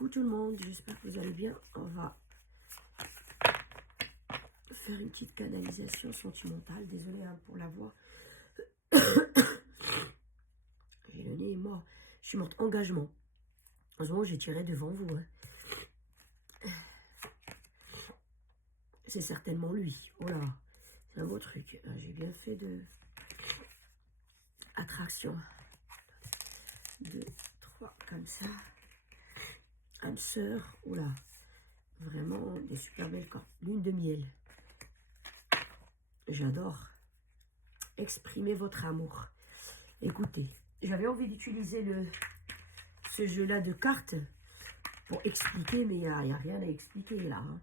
Coucou tout le monde, j'espère que vous allez bien. On va faire une petite canalisation sentimentale. Désolée pour la voix. J'ai le nez mort. Je suis morte. Engagement. En ce moment, j'ai tiré devant vous. C'est certainement lui. Oh là, c'est un beau truc. J'ai bien fait de attraction. 2, 3, comme ça. Âme sœur. Oh là, vraiment des super belles cartes. Lune de miel. J'adore. Exprimez votre amour. Écoutez, j'avais envie d'utiliser ce jeu-là de cartes pour expliquer, mais il n'y a rien à expliquer là. Hein.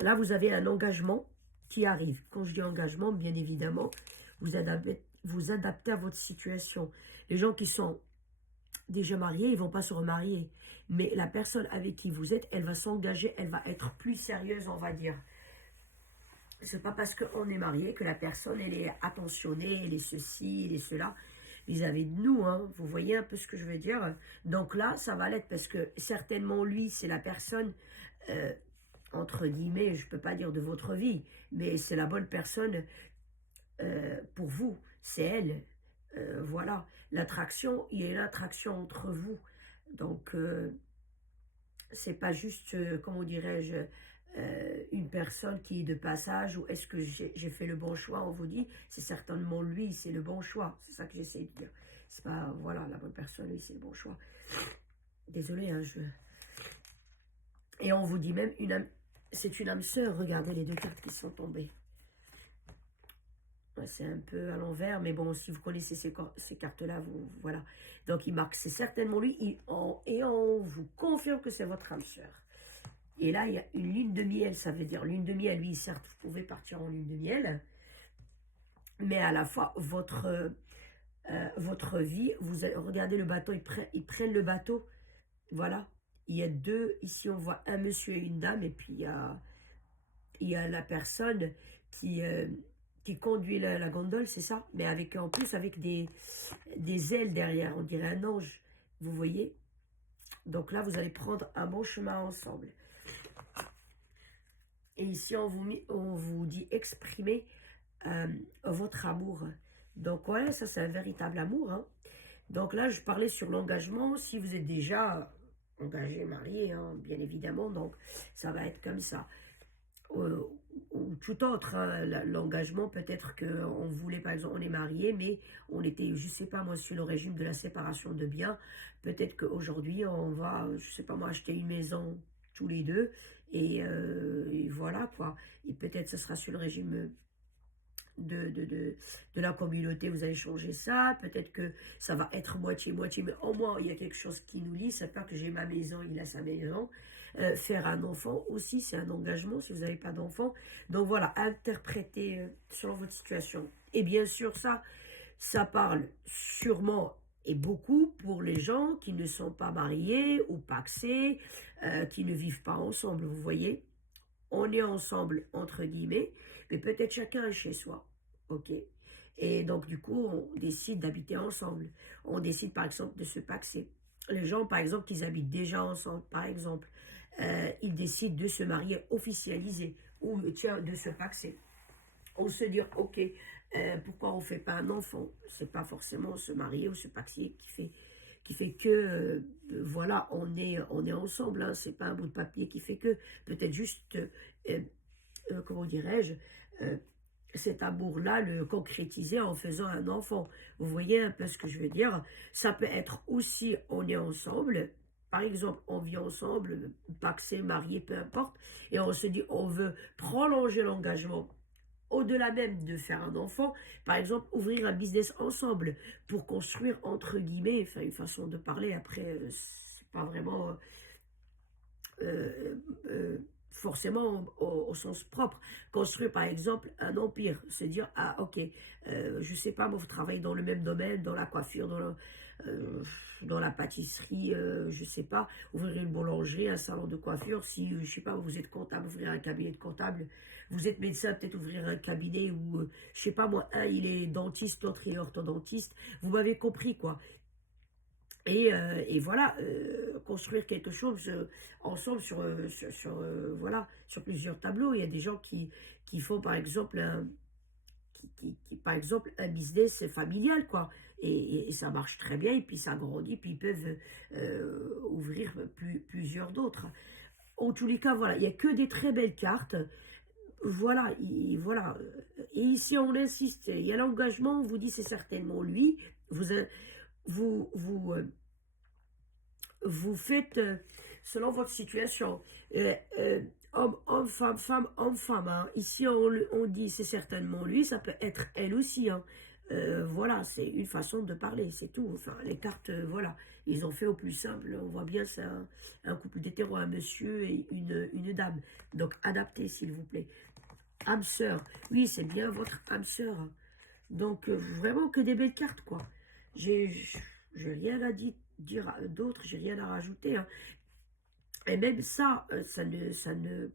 Là, vous avez un engagement qui arrive. Quand je dis engagement, bien évidemment, vous adaptez à votre situation. Les gens qui sont déjà mariés, ils ne vont pas se remarier. Mais la personne avec qui vous êtes, elle va s'engager, elle va être plus sérieuse, on va dire. C'est pas parce qu'on est marié que la personne, elle est attentionnée, elle est ceci, elle est cela, vis-à-vis de nous, hein. Vous voyez un peu ce que je veux dire? Donc là, ça va l'être parce que certainement, lui, c'est la personne, entre guillemets, je peux pas dire de votre vie, mais c'est la bonne personne pour vous. C'est elle. Voilà. L'attraction, il y a une attraction entre vous. Donc, c'est pas juste, comment dirais-je, une personne qui est de passage ou est-ce que j'ai fait le bon choix, on vous dit, c'est certainement lui, c'est le bon choix. C'est ça que j'essaie de dire. C'est pas, voilà, la bonne personne, lui, c'est le bon choix. Désolée, hein, Et on vous dit même, c'est une âme sœur. Regardez les deux cartes qui sont tombées. C'est un peu à l'envers, mais bon, si vous connaissez ces cartes-là, voilà. Donc, il marque, c'est certainement lui, et on vous confirme que c'est votre âme sœur. Et là, il y a une lune de miel, ça veut dire lune de miel, oui, certes, vous pouvez partir en lune de miel, mais à la fois, votre vie, regardez le bateau, ils prennent le bateau, voilà. Il y a deux, ici on voit un monsieur et une dame, et puis il y a la personne qui conduit la gondole, c'est ça, mais en plus avec des ailes derrière, on dirait un ange, vous voyez. Donc là, vous allez prendre un bon chemin ensemble. Et ici, on vous dit exprimer votre amour. Donc ouais, ça c'est un véritable amour. Hein. Donc là, je parlais sur l'engagement. Si vous êtes déjà engagé, marié, hein, bien évidemment, donc ça va être comme ça. Ou tout autre, hein, l'engagement, peut-être qu'on voulait, par exemple, on est marié, mais on était, je sais pas moi, sur le régime de la séparation de biens. Peut-être qu'aujourd'hui, on va, je sais pas moi, acheter une maison tous les deux, et voilà, quoi. Et peut-être ce sera sur le régime de la communauté, vous allez changer ça, peut-être que ça va être moitié-moitié, mais au moins il y a quelque chose qui nous lie, c'est pas que j'ai ma maison, il a sa maison. Faire un enfant aussi, c'est un engagement si vous n'avez pas d'enfant. Donc voilà, interprétez selon votre situation. Et bien sûr, ça parle sûrement et beaucoup pour les gens qui ne sont pas mariés ou pacsés, qui ne vivent pas ensemble, vous voyez. On est ensemble, entre guillemets, mais peut-être chacun est chez soi, ok? Et donc, du coup, on décide d'habiter ensemble. On décide, par exemple, de se paxer. Les gens, par exemple, qui habitent déjà ensemble, par exemple, ils décident de se marier, officialiser, ou tiens, de se paxer. On se dit, ok, pourquoi on ne fait pas un enfant? C'est pas forcément se marier ou se paxer qui fait que, voilà, on est ensemble, hein, c'est pas un bout de papier qui fait que, peut-être juste, comment dirais-je, cet amour-là, le concrétiser en faisant un enfant. Vous voyez un peu ce que je veux dire? Ça peut être aussi, on est ensemble, par exemple, on vit ensemble, pacsé, marié, peu importe, et on se dit, on veut prolonger l'engagement au-delà même de faire un enfant, par exemple, ouvrir un business ensemble pour construire, entre guillemets, enfin, une façon de parler, après, c'est pas vraiment forcément au sens propre. Construire, par exemple, un empire, se dire, ah, ok, je sais pas, moi, vous travaillez dans le même domaine, dans la coiffure, dans la pâtisserie, je sais pas, ouvrir une boulangerie, un salon de coiffure, si, je sais pas, vous êtes comptable, ouvrir un cabinet de comptable, vous êtes médecin, peut-être ouvrir un cabinet où, je sais pas, moi, un, il est dentiste, l'autre, il est orthodontiste, vous m'avez compris, quoi. Et voilà, construire quelque chose ensemble voilà, sur plusieurs tableaux. Il y a des gens qui font par exemple par exemple, un business familial, quoi. Et ça marche très bien, et puis ça grandit, puis ils peuvent ouvrir plusieurs d'autres. En tous les cas, voilà, il n'y a que des très belles cartes. Voilà, voilà. Et ici, on insiste, il y a l'engagement, on vous dit c'est certainement lui. Vous, vous, vous, euh, vous faites selon votre situation. Homme, homme, homme, femme. Hein. Ici, on dit c'est certainement lui, ça peut être elle aussi. Hein. Voilà, c'est une façon de parler, c'est tout. Enfin, les cartes, voilà, ils ont fait au plus simple. On voit bien, c'est un couple d'hétéros, un monsieur et une dame. Donc, adaptez, s'il vous plaît. Âme sœur, oui, c'est bien votre âme sœur. Hein. Donc, vraiment que des belles cartes, quoi. J'ai j'ai rien à dire d'autre, j'ai rien à rajouter. Hein. Et même ça, ça ne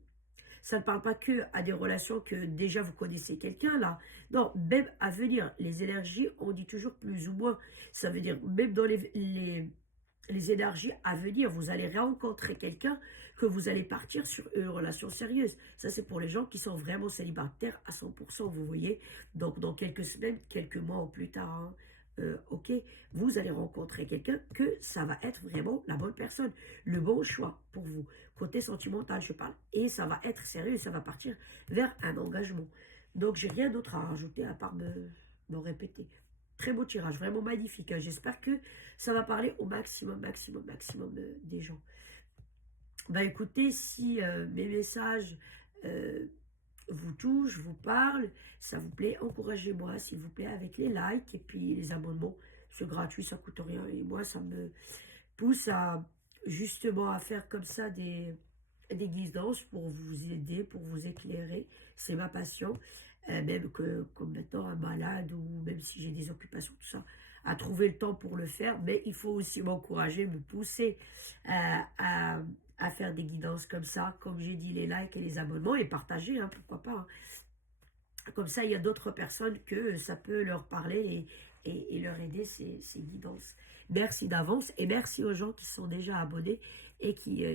parle pas que à des relations que déjà vous connaissez quelqu'un, là. Non, même à venir. Les énergies, on dit toujours plus ou moins. Ça veut dire, même dans les énergies à venir, vous allez rencontrer quelqu'un que vous allez partir sur une relation sérieuse. Ça, c'est pour les gens qui sont vraiment célibataires à 100%, vous voyez. Donc, dans quelques semaines, quelques mois ou plus tard, hein, ok, vous allez rencontrer quelqu'un que ça va être vraiment la bonne personne, le bon choix pour vous. Côté sentimental, je parle. Et ça va être sérieux, ça va partir vers un engagement. Donc, j'ai rien d'autre à rajouter à part me répéter. Très beau tirage, vraiment magnifique. Hein. J'espère que ça va parler au maximum, maximum, maximum des gens. Bah écoutez, si mes messages vous touchent, vous parlent, ça vous plaît, encouragez-moi, s'il vous plaît, avec les likes et puis les abonnements. C'est gratuit, ça coûte rien. Et moi, ça me pousse à justement à faire comme ça des guidances pour vous aider, pour vous éclairer. C'est ma passion. Même que comme maintenant un malade ou même si j'ai des occupations, tout ça, à trouver le temps pour le faire. Mais il faut aussi m'encourager, me pousser à faire des guidances comme ça. Comme j'ai dit, les likes et les abonnements et partager, hein, pourquoi pas. Hein. Comme ça, il y a d'autres personnes que ça peut leur parler et leur aider ces guidances. Merci d'avance et merci aux gens qui sont déjà abonnés et qui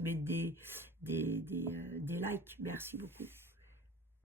mettent des likes. Merci beaucoup.